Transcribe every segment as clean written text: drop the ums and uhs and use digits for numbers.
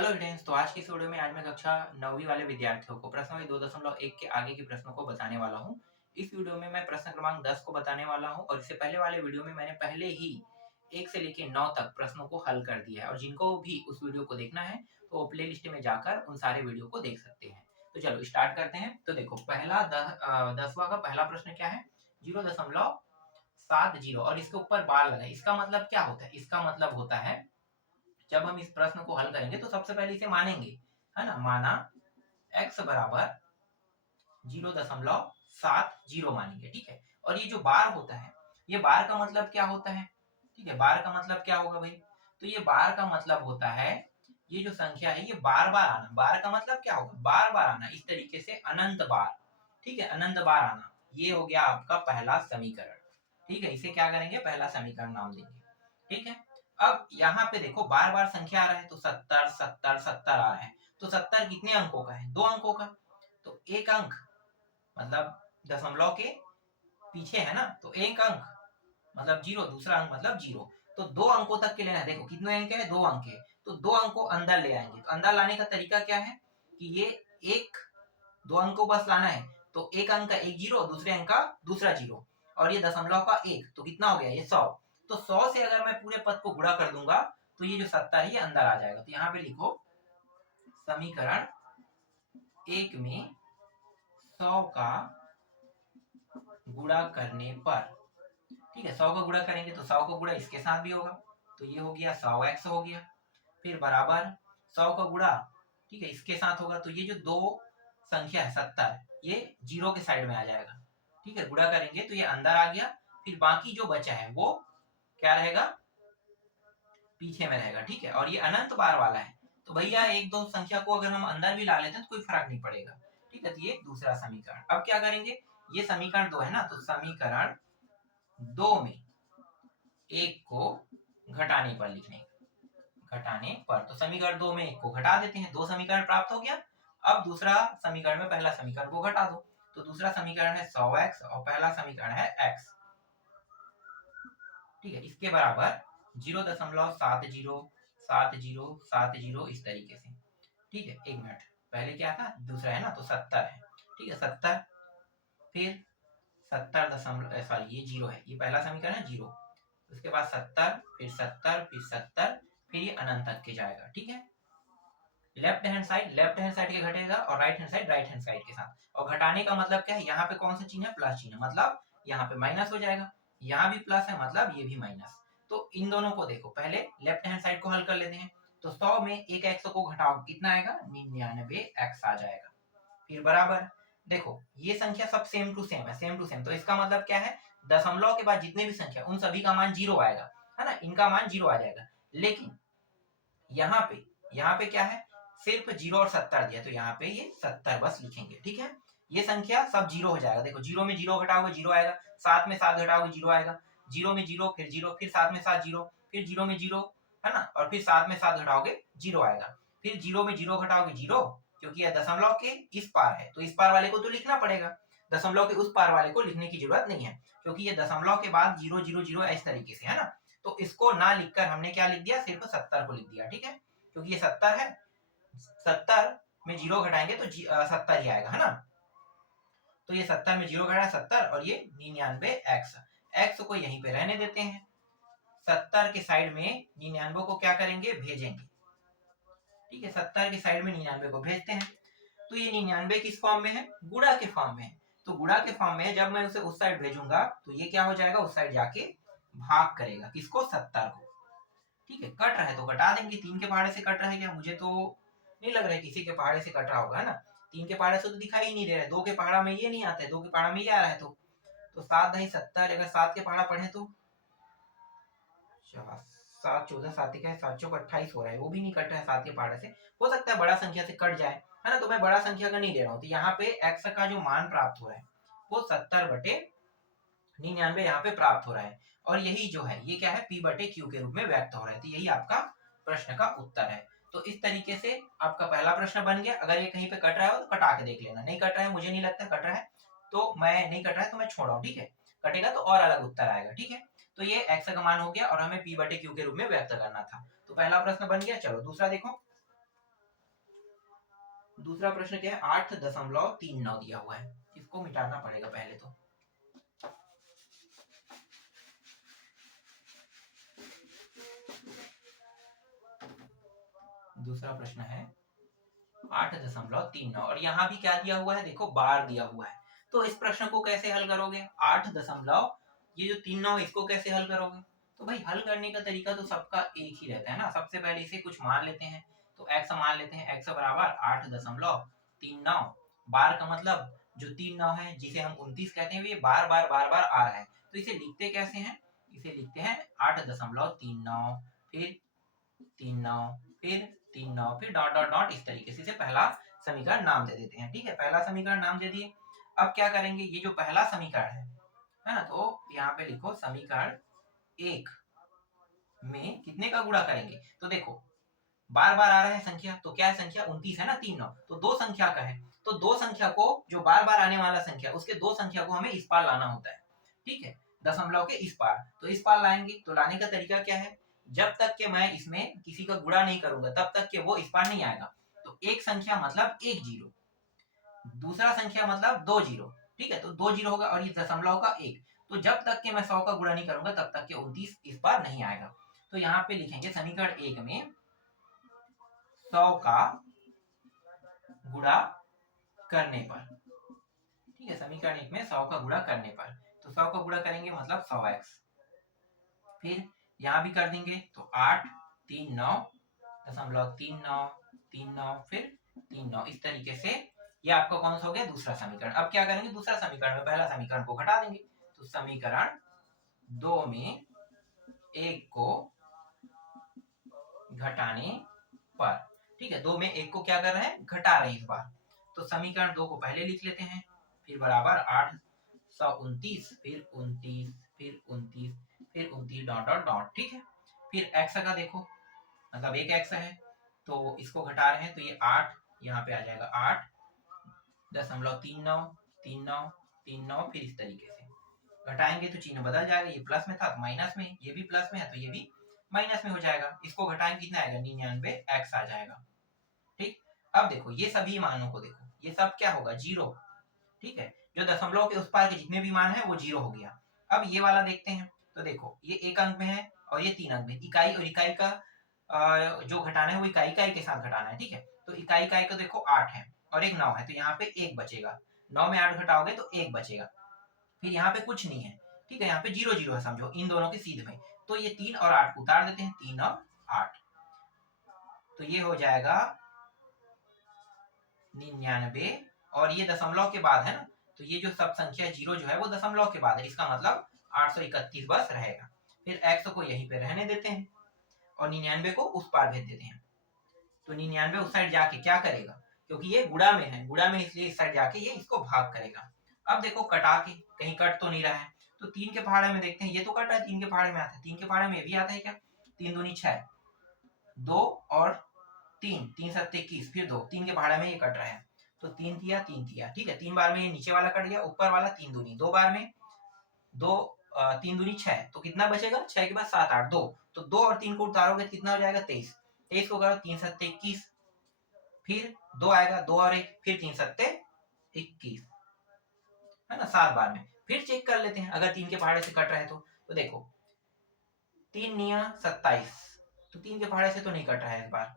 Hello students, तो आज की इस वीडियो में आज मैं कक्षा 9वीं वाले विद्यार्थियों को प्रश्न 2.1 के आगे के प्रश्नों को बताने वाला हूं। इस वीडियो में मैं प्रश्न क्रमांक 10 को बताने वाला हूं और इससे पहले वाले वीडियो में मैंने पहले ही 1 से लेकर 9 तक प्रश्नों को हल कर दिया है और जिनको भी उस वीडियो को देखना है तो वो प्ले लिस्ट में जाकर उन सारे वीडियो को देख सकते हैं। तो चलो स्टार्ट करते हैं। तो देखो पहला 10वां का पहला प्रश्न क्या है? 0.70 और इसके ऊपर बार लगा। इसका मतलब क्या होता है? इसका मतलब होता है जब हम इस प्रश्न को हल करेंगे तो सबसे पहले इसे मानेंगे, है ना। माना x बराबर 0.70 मानेंगे, ठीक है। और ये जो बार होता है, ये बार का मतलब क्या होता है? ठीक है, बार का मतलब क्या होगा भाई? तो ये बार का मतलब होता है ये जो संख्या है ये बार बार आना। बार का मतलब क्या होगा? बार बार आना, इस तरीके से अनंत बार। ठीक है, अनंत बार आना। ये हो गया आपका पहला समीकरण। ठीक है, इसे क्या करेंगे? पहला समीकरण नाम देंगे। ठीक है, अब यहाँ पे देखो बार बार संख्या आ रहा है तो 70 70 70 आ रहा है। तो 70 कितने अंकों का है? 2 अंकों का। तो एक अंक मतलब दशमलव के पीछे है ना, तो एक अंक मतलब जीरो, दूसरा अंक मतलब जीरो। तो 2 अंकों तक के लेना है। देखो कितने अंक है? 2 अंक है। तो 2 अंक को अंदर ले आएंगे। तो अंदर लाने का तरीका क्या है कि ये एक 2 अंक को बस लाना है। तो एक अंक का एक जीरो, दूसरे अंक का दूसरा जीरो, और ये दशमलव का एक, तो कितना हो गया? ये 100। तो 100 से अगर मैं पूरे पद को गुणा कर दूंगा तो ये जो 70 है ये अंदर आ जाएगा। तो यहाँ पे लिखो समीकरण 1 में 100 का गुणा करने पर, ठीक है, 100 का गुणा करेंगे तो 100 का गुणा इसके साथ भी होगा, तो ये हो गया 100x हो गया। फिर बराबर 100 का गुणा, ठीक है, इसके साथ होगा, तो ये जो दो संख्या है 70 ये जीरो के साइड में आ जाएगा। ठीक है, गुणा करेंगे तो ये अंदर आ गया। फिर बाकी जो बचा है वो क्या रहेगा? पीछे में रहेगा। ठीक है, और ये अनंत बार वाला है तो भैया एक दो संख्या को अगर हम अंदर भी ला लेते हैं तो कोई फर्क नहीं पड़ेगा। ठीक है, तो ये दूसरा समीकरण। अब क्या करेंगे? ये समीकरण 2 है ना, तो समीकरण 2 में एक को घटाने पर लिखने, घटाने पर, तो समीकरण 2 में एक को घटा देते हैं। 2 समीकरण प्राप्त हो गया। अब दूसरा समीकरण में पहला समीकरण को घटा दो। तो दूसरा समीकरण है 100x और पहला समीकरण है x। ठीक है, इसके बराबर 0.70 इस तरीके से। ठीक है, एक मिनट, पहले क्या था? दूसरा है ना, तो 70 है। ठीक है, 70, फिर 70 सॉरी ये जीरो है, ये पहला समीकरण है जीरो। उसके बाद 70, फिर 70, फिर 70, फिर ये अनंत तक के जाएगा। ठीक है, लेफ्ट हैंड साइड के घटेगा और राइट हैंड साइड के साथ। और घटाने का मतलब क्या है? यहाँ पे कौन सा चिन्ह है? प्लस चिन्ह, मतलब यहाँ पे माइनस हो जाएगा। यहाँ भी प्लस है मतलब ये भी माइनस। तो इन दोनों को देखो, पहले लेफ्ट हैंड साइड को हल कर लेते हैं। तो 100 में एक एक्स को घटाओ, कितना आएगा? 99x आ जाएगा। फिर बराबर, देखो ये संख्या सब सेम टू सेम है, सेम टू सेम। तो इसका मतलब क्या है? दशमलव के बाद जितने भी संख्या उन सभी का मान जीरो आएगा, है ना, इनका मान जीरो आ जाएगा। लेकिन यहाँ पे क्या है? सिर्फ 0 और 70 दिया, तो यहाँ पे ये 70 बस लिखेंगे। ठीक है, ये संख्या सब जीरो हो जाएगा। देखो जीरो में जीरो घटाओगे जीरो आएगा, 7 में 7 घटाओगे जीरो आएगा, जीरो में जीरो, फिर जीरो, फिर 7 में 7 जीरो, फिर जीरो में जीरो, है ना, और फिर 7 में 7 घटाओगे जीरो आएगा। फिर जीरो में जीरो घटाओगे जीरो, क्योंकि यह दशमलव के इस पार है तो इस पार वाले को तो लिखना पड़ेगा। दशमलव के उस पार वाले को लिखने की जरूरत नहीं है, क्योंकि ये दशमलव के बाद जीरो जीरो जीरो इस तरीके से, है ना। तो इसको ना लिखकर हमने क्या लिख दिया? सिर्फ 70 को लिख दिया। ठीक है, क्योंकि ये 70 है, 70 में जीरो घटाएंगे तो 70 ही आएगा, है ना। तो ये 70 में जीरो घटाया 70 और ये 99x, एक्स को यहीं पे रहने देते हैं। 70 के साइड में 99 को क्या करेंगे? भेजेंगे। ठीक है, 70 के साइड में 99 को भेजते हैं। तो ये 99 किस फॉर्म में है? गुणा के फॉर्म में है। तो गुणा के फॉर्म में जब मैं उसे उस साइड भेजूंगा तो ये क्या हो जाएगा? उस साइड जाके भाग करेगा, किसको? 70 को। ठीक है, कट रहा है तो कटा देंगे। 3 के पहाड़े से कट रहा है क्या? मुझे तो नहीं लग रहा है किसी के पहाड़े से कट रहा होगा, है ना। 3 के पहाड़े से तो दिखाई ही नहीं दे रहा है। 2 के पहाड़ा में ये नहीं आता है, 2 के पहाड़ा में ये आ रहा है। तो 7 दही 70, अगर 7 के पहाड़ा पढ़े तो 7 14 7 का 7 चौक 28 हो रहा है, वो भी नहीं कट रहा है 7 के पहाड़े से। हो सकता है बड़ा संख्या से कट जाए, है ना। तो मैं बड़ा संख्या का नहीं ले रहा हूँ। तो यहाँ पे एक्स का जो मान प्राप्त हो रहा है वो 70/99 यहाँ पे प्राप्त हो रहा है। और यही जो है ये क्या है? P/Q के रूप में व्यक्त हो रहा है। तो यही आपका प्रश्न का उत्तर है। तो इस तरीके से आपका पहला प्रश्न बन गया। अगर ये कहीं पे कट रहा है तो कटा के देख लेना। नहीं कट रहा है, मुझे नहीं लगता कट रहा है, तो मैं नहीं कट रहा है तो मैं छोड़ रहा हूँ। ठीक है, कटेगा तो और अलग उत्तर आएगा। ठीक है, तो ये एक्स का मान हो गया और हमें P/Q के रूप में व्यक्त करना था। तो पहला प्रश्न बन गया। चलो दूसरा देखो। दूसरा प्रश्न क्या है, 8.39 दिया हुआ है, इसको मिटाना पड़ेगा पहले तो। दूसरा प्रश्न है 8.39 और यहाँ भी क्या दिया हुआ है, देखो बार दिया हुआ है। तो इस प्रश्न को कैसे हल करोगे, 8 दशमलव ये जो 3 इसको कैसे हल करोगे? तो भाई हल करने का तरीका तो सबका एक ही रहता है ना। सबसे पहले इसे कुछ मान लेते हैं, तो x मान लेते हैं, x बराबर 8.39। बार का मतलब जो 3 है जिसे हम 29 कहते हैं, ये बार बार बार बार आ रहा है। तो इसे लिखते कैसे हैं, इसे लिखते हैं 8.39 फिर 3 फिर 3 फिर डॉट डॉट डॉट, इस तरीके से पहला समीकरण नाम दे देते हैं। ठीक है, पहला समीकरण नाम दे दिए। अब क्या करेंगे, ये जो पहला समीकरण है ना, तो यहाँ पे लिखो समीकरण 1 में कितने का गुणा करेंगे। तो देखो बार बार आ रहा है संख्या, तो क्या है संख्या 29 है ना, 3 तो दो संख्या का है, तो दो संख्या को, जो बार बार आने वाला संख्या उसके दो संख्या को हमें इस पार लाना होता है। ठीक है, दशमलव के इस पार, तो इस पार लाएंगे। तो लाने का तरीका क्या है, जब तक के मैं इसमें किसी का गुणा नहीं करूंगा तब तक के वो इस पार नहीं आएगा। तो एक संख्या मतलब एक जीरो, दूसरा संख्या मतलब दो जीरो। ठीक है, तो दो जीरो होगा और ये दशमलव का एक, तो जब तक के मैं 100 का गुणा नहीं करूंगा तब तक के 29 इस पार नहीं आएगा। तो यहाँ पे लिखेंगे समीकरण 1 में 100 का गुणा करने पर। ठीक है, समीकरण 1 में 100 का गुणा करने पर, तो 100 का गुणा करेंगे मतलब 100x, फिर यहाँ भी कर देंगे तो 8 3 9 दशमलव 3 9 फिर 3 9, इस तरीके से ये आपका कौन सा हो गया, दूसरा समीकरण। अब क्या करेंगे, दूसरा समीकरण में पहला समीकरण को घटा देंगे। तो समीकरण 2 में 1 को घटाने पर, ठीक है, 2 में 1 को क्या कर रहे हैं, घटा रहे हैं इस बार। तो समीकरण 2 को पहले लिख लेते हैं, फिर बराबर 829 फिर 29 फिर 29 फिर 29 डॉट डॉट डॉट। ठीक है, फिर x का देखो, मतलब एक x है तो इसको घटा रहे हैं, तो ये 8 यहाँ पे आ जाएगा 8.39 फिर इस तरीके से घटाएंगे तो चिन्ह बदल जाएगा, ये प्लस में था तो माइनस में, ये भी प्लस में है तो ये भी माइनस में हो जाएगा। इसको घटाएंगे कितना आएगा, 99x आ जाएगा। ठीक, अब देखो ये सभी मानों को देखो, ये सब क्या होगा, जीरो। ठीक है, जो दशमलव के उस पार के जितने भी मान है वो जीरो हो गया। अब ये वाला देखते हैं, तो देखो ये एक अंक में है और ये 3 अंक में, इकाई और इकाई का जो घटाना है वो इकाई इकाई के साथ घटाना है। ठीक है, तो इकाई इकाई को देखो 8 है और एक 9 है, तो यहाँ पे एक बचेगा, 9 में 8 घटाओगे तो एक बचेगा। फिर यहाँ पे कुछ नहीं है, ठीक है, यहाँ पे जीरो जीरो है समझो इन दोनों के सीध में, तो ये 3 और 8 को उतार देते हैं, 3 और 8, तो ये हो जाएगा 99। और ये दशमलव के बाद है ना, तो ये जो सब संख्या जीरो जो है वो दशमलव के बाद है, इसका मतलब 831 बस रहेगा। फिर x को यहीं पे रहने देते हैं और 99 को उस पार भेज देते हैं। तो 99 उस साइड जाके क्या करेगा, क्योंकि ये गुणा में है, गुणा में इसलिए इस साइड जाके ये इसको भाग करेगा। अब देखो कटा के कहीं कट तो नहीं रहा है, तो 3 के पहाड़े में देखते हैं, ये तो कट रहा है, 3 के पहाड़े में आता है, 3 के पहाड़े में ये भी आता है क्या, 3 दूनी 6, 2 और 3, 3 7 21 फिर 2, 3 के पहाड़े में ये कट रहा है, तो 3 दिया 3 दिया। ठीक है, 3 बार में ये नीचे वाला कट गया, ऊपर वाला 3 दूनी 2 बार में, 2 3 दूनी 6, तो कितना बचेगा, 6 के बाद 7 8 2, तो 2 और 3 को उतारोगे तो कितना हो जाएगा 23, 23 को करो 3 7 21, फिर 2 आएगा, 2 और 1 फिर 3 7 21, है ना, 7 बार में। फिर चेक कर लेते हैं अगर 3 के पहाड़े से कट रहा है तो देखो 3 निया 27, तो 3 के पहाड़े से तो नहीं कट रहा है इस बार,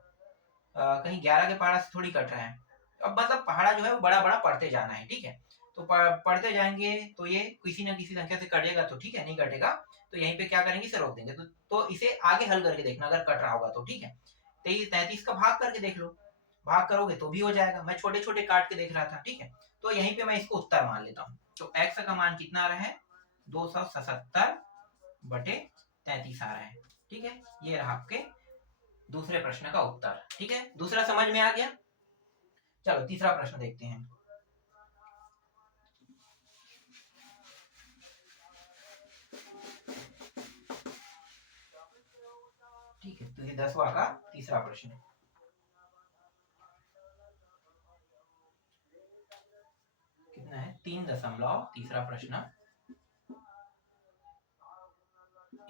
कहीं 11 के पहाड़ा से थोड़ी कट रहा है। अब मतलब पहाड़ा जो है वो बड़ा बड़ा पढ़ते जाना है। ठीक है, तो पढ़ते जाएंगे तो ये किसी ना किसी संख्या से कटेगा, तो ठीक है, नहीं कटेगा तो यहीं पे क्या करेंगे, इसे रोक देंगे। तो इसे आगे हल करके देखना अगर कट रहा होगा तो। ठीक है, 23 33 का भाग करके देख लो, भाग करोगे तो भी हो जाएगा, मैं छोटे छोटे काट के देख रहा था। ठीक है, तो यहीं पे मैं इसको उत्तर मान लेता हूँ, तो x का मान कितना आ रहा है, 277/33 आ रहा है। ठीक है, ये रहा आपके दूसरे प्रश्न का उत्तर। ठीक है, दूसरा समझ में आ गया। चलो तीसरा प्रश्न देखते हैं। ठीक है, तो ये 10वां का तीसरा प्रश्न है। कितना है, 3 दशमलव तीसरा प्रश्न,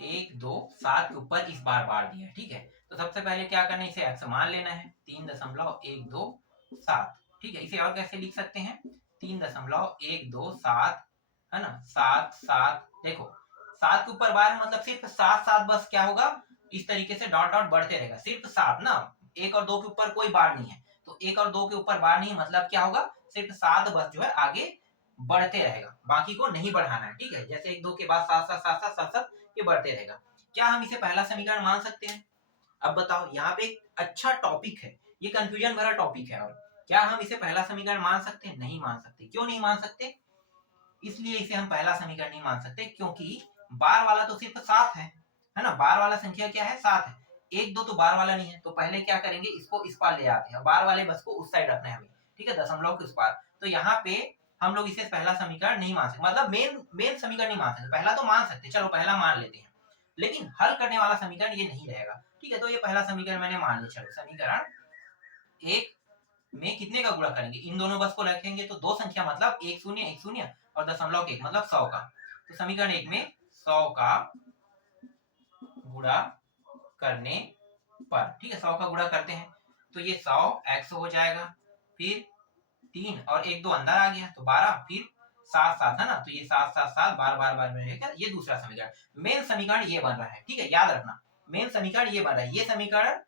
1 2 7 के ऊपर इस बार बार दिया है। ठीक है, तो सबसे पहले क्या करना है, इसे x मान लेना है, 3.127, ठीक है, इसे और कैसे लिख सकते हैं, 3.127 है ना, 7 7, देखो 7 के ऊपर बार है मतलब सिर्फ 7 बस क्या होगा, इस तरीके से डॉट डॉट बढ़ते रहेगा, सिर्फ 7 ना, 1 और 2 के ऊपर कोई बार नहीं है, तो 1 और 2 के ऊपर बार नहीं मतलब क्या होगा, सिर्फ 7 बस जो है आगे बढ़ते रहेगा, बाकी को नहीं बढ़ाना है। ठीक है, जैसे 1 2 के बाद 7 7 7 7 7 7 ये बढ़ते रहेगा। क्या हम इसे पहला समीकरण मान सकते हैं? अब बताओ, यहाँ पे एक अच्छा टॉपिक है, ये कंफ्यूजन भरा टॉपिक है, और क्या हम इसे पहला समीकरण मान सकते हैं? नहीं मान सकते। क्यों नहीं मान सकते? इसलिए इसे हम पहला समीकरण नहीं मान सकते क्योंकि बार वाला तो सिर्फ 7 है ना, बार वाला संख्या क्या है, 7 है, 1 2 तो बार वाला नहीं है, तो पहले क्या करेंगे, इसको इस पार ले आते हैं, बार वाले बस को उस साइड रखना है हमें, ठीक है, दशमलव के उस पार। तो यहाँ पे हम लोग इसे पहला समीकरण नहीं मान सकते, मतलब मेन समीकरण नहीं मान सकते, पहला तो मान सकते, चलो पहला मान लेते हैं, लेकिन हल करने वाला समीकरण ये नहीं रहेगा। ठीक है, तो ये पहला समीकरण मैंने मान लिया। चलो समीकरण 1 में कितने का गुणा करेंगे, इन दोनों बस को रखेंगे तो दो संख्या मतलब 1 0 और दशमलव के 1 मतलब 100 का, तो समीकरण 1 में 100 का गुणा करने पर, ठीक है, 100 का गुणा करते हैं तो ये 100 x हो जाएगा, फिर 3 और 1 2 अंदर आ गया तो 12, फिर 7 7 है ना, तो ये 7 7 7 बार बार बार में रहेगा। ये दूसरा समीकरण, मेन समीकरण ये बन रहा है। ठीक है, याद रखना मेन समीकरण ये बन रहा है, ये समीकरण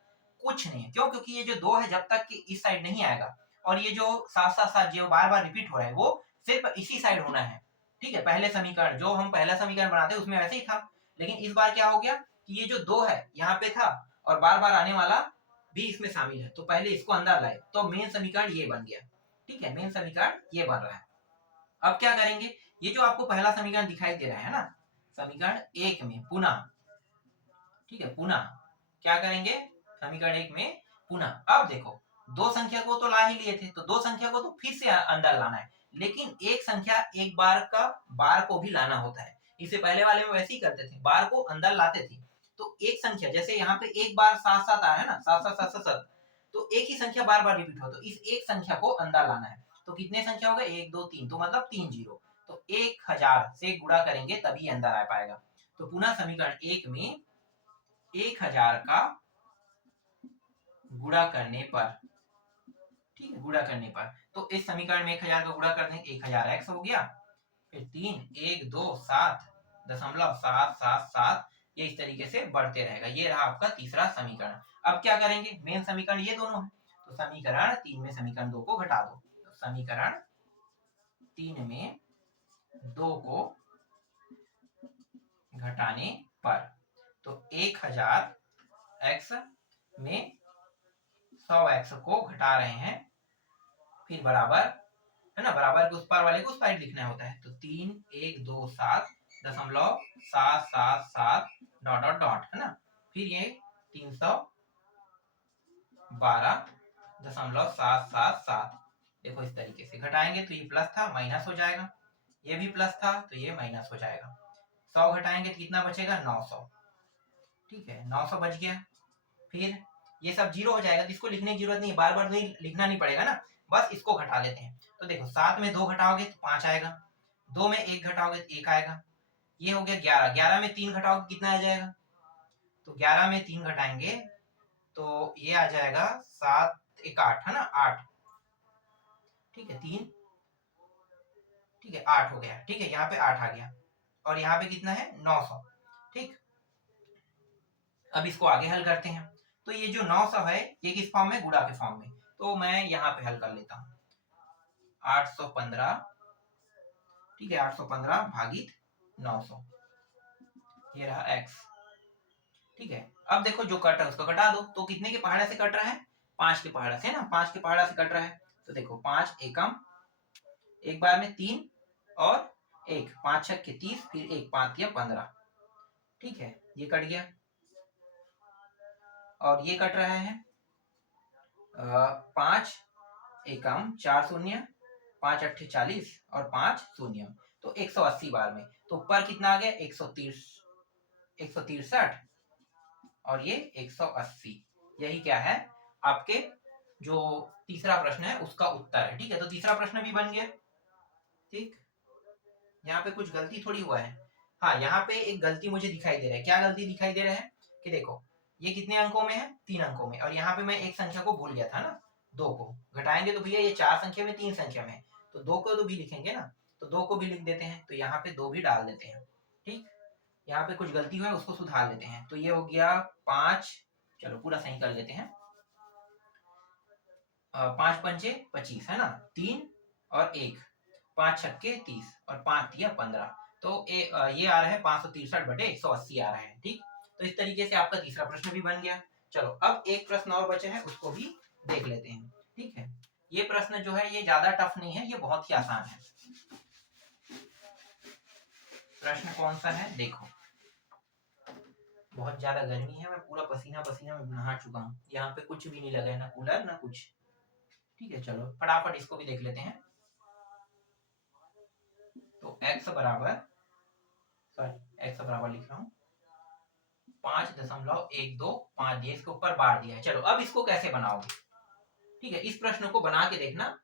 कुछ नहीं है, क्यों, क्योंकि ये जो 2 है जब तक कि इस साइड नहीं आएगा, और ये जो 7 7 7 जो बार बार रिपीट हो रहा है वो सिर्फ इसी साइड होना है। ठीक है, पहले समीकरण जो हम पहला समीकरण बनाते हैं उसमें वैसे ही था, लेकिन इस बार क्या हो गया कि ये जो 2 है यहाँ पे था और बार बार आने वाला भी इसमें शामिल है, तो पहले इसको अंदर लाए तो मेन समीकरण ये बन गया। ठीक है, मेन समीकरण ये बन रहा है। अब क्या करेंगे, ये जो आपको पहला समीकरण दिखाई दे रहा है ना, समीकरण 1 में पुनः, ठीक है, पुनः क्या करेंगे, समीकरण 1 में पुनः, अब देखो दो संख्या को तो ला ही लिए थे, तो दो संख्या को तो फिर से अंदर लाना है, लेकिन एक संख्या एक बार का बार को भी लाना होता है, इसे पहले वाले में वैसे ही करते थे, बार को अंदर लाते थे। तो एक संख्या जैसे यहाँ पे एक बार 7 7 आ रहा है ना, 7 7 7 7 7, तो एक ही संख्या बार बार रिपीट हो, तो इस एक संख्या को अंदर लाना है, तो कितने संख्या हो गए, 1 2 3, तो मतलब 3 जीरो, तो 1000 से गुणा करेंगे तभी अंदर आ पाएगा। तो पुनः समीकरण 1 में 1000 का गुणा करने पर, ठीक है, गुणा करने पर, तो इस समीकरण में 1000 का गुणा कर देंगे, 1000x हो गया, फिर 3 1 2 7 दशमलव 7 7 7, ये इस तरीके से बढ़ते रहेगा। ये रहा आपका तीसरा समीकरण। अब क्या करेंगे, मेन समीकरण ये दोनों है, तो समीकरण 3 में समीकरण 2 को घटा दो, तो समीकरण 3 में 2 को घटाने पर, तो 1000x में 100x को घटा रहे हैं, फिर बराबर है ना, बराबर के उस पार वाले को उस पार लिखना होता है, तो 3 1 2 7 दशमलव 7 7 7 डॉट डॉट डॉट है ना, फिर ये 312.777, देखो इस तरीके से घटाएंगे तो ये प्लस था माइनस हो जाएगा, ये भी प्लस था तो ये माइनस हो जाएगा, 100 घटाएंगे तो कितना बचेगा, 900। ठीक है, 900 बच गया, फिर ये सब जीरो हो जाएगा, तो इसको लिखने की जरूरत नहीं, बार बार नहीं लिखना नहीं पड़ेगा ना, बस इसको घटा लेते हैं। तो देखो 7 में 2 घटाओगे तो 5 आएगा, 2 में 1 घटाओगे तो 1 आएगा, ये हो गया 11, 11 में 3 घटाओगे कितना आ जाएगा, तो 11 में 3 घटाएंगे तो ये आ जाएगा 7 1 8 है ना, 8, ठीक है, 3, ठीक है, 8 हो गया, ठीक है, यहाँ पे 8 आ गया, और यहाँ पे कितना है, 900। ठीक, अब इसको आगे हल करते हैं, तो ये जो 900 है ये किस फॉर्म में, गुणा के फॉर्म में, तो मैं यहाँ पे हल कर लेता हूँ, 815, ठीक है, 815 भागित 900, ये रहा x। ठीक है, अब देखो जो कट रहा है उसको घटा दो, तो कितने के पहाड़ा से कट रहा है, 5 के पहाड़ा से, है ना, 5 के पहाड़ा से कट रहा है, तो देखो 5 एकम, एक बार में 3 और 1, 5 6 के 30, फिर 1 5 या 15, ठीक है, ये कट गया, और ये कट रहा है 5 एकम 4 शून्य, 5 अट्ठे 40 और 5 शून्य, तो 180 बार में, तो ऊपर कितना आ गया, 163 और ये 180, यही क्या है आपके जो तीसरा प्रश्न है उसका उत्तर है। ठीक है, तो तीसरा प्रश्न भी बन गया। ठीक, यहाँ पे कुछ गलती थोड़ी हुआ है, हाँ यहाँ पे एक गलती मुझे दिखाई दे रहा है, क्या गलती दिखाई दे रहा है कि देखो ये कितने अंकों में है, 3 अंकों में, और यहाँ पे मैं एक संख्या को भूल गया था ना, 2 को घटाएंगे तो भैया ये 4 संख्या में 3 संख्या में, तो 2 को तो भी लिखेंगे ना, तो 2 को भी लिख देते हैं, तो यहाँ पे 2 भी डाल देते हैं। ठीक, यहाँ पे कुछ गलती हुआ है उसको सुधार लेते हैं, तो ये हो गया 5, चलो पूरा सही कर लेते हैं, 5 पंचे 25 है ना, 3 और 1, 5 छक्के 30 और 5 तिया 15, तो ये आ रहा है 563/180 आ रहा है। ठीक, तो इस तरीके से आपका तीसरा प्रश्न भी बन गया। चलो अब एक प्रश्न और बचे हैं, उसको भी देख लेते हैं। ठीक है, ये प्रश्न जो है ये ज्यादा टफ नहीं है, ये बहुत ही आसान है। प्रश्न कौन सा है देखो, बहुत ज्यादा गर्मी है, मैं पूरा पसीना पसीना में नहा चुका हूँ, यहाँ पे कुछ भी नहीं लगा है, ना कूलर ना कुछ। ठीक है, चलो फटाफट इसको भी देख लेते हैं। तो x बराबर, सॉरी x बराबर लिख रहा हूँ 5.125 दिया, इसके ऊपर बार दिया है। चलो अब इसको कैसे बनाओगे? ठीक है, इस प्रश्न को बना के देखना,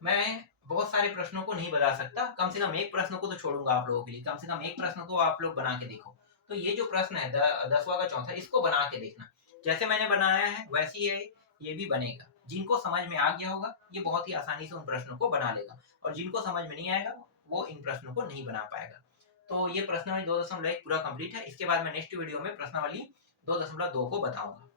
मैं बहुत सारे प्रश्नों को नहीं बता सकता, कम से कम एक प्रश्न को तो छोड़ूंगा आप लोगों के लिए, कम से कम एक प्रश्न को आप लोग बना के देखो। तो ये जो प्रश्न है 10वां का चौथा, इसको बना के देखना, जैसे मैंने बनाया है वैसे ही ये भी बनेगा। जिनको समझ में आ गया होगा ये बहुत ही आसानी से उन प्रश्नों को बना लेगा, और जिनको समझ में नहीं आएगा वो इन प्रश्नों को नहीं बना पाएगा। तो ये प्रश्नावली 2.1 पूरा कंप्लीट है। इसके बाद मैं नेक्स्ट वीडियो में प्रश्नावली 2.2 को बताऊंगा।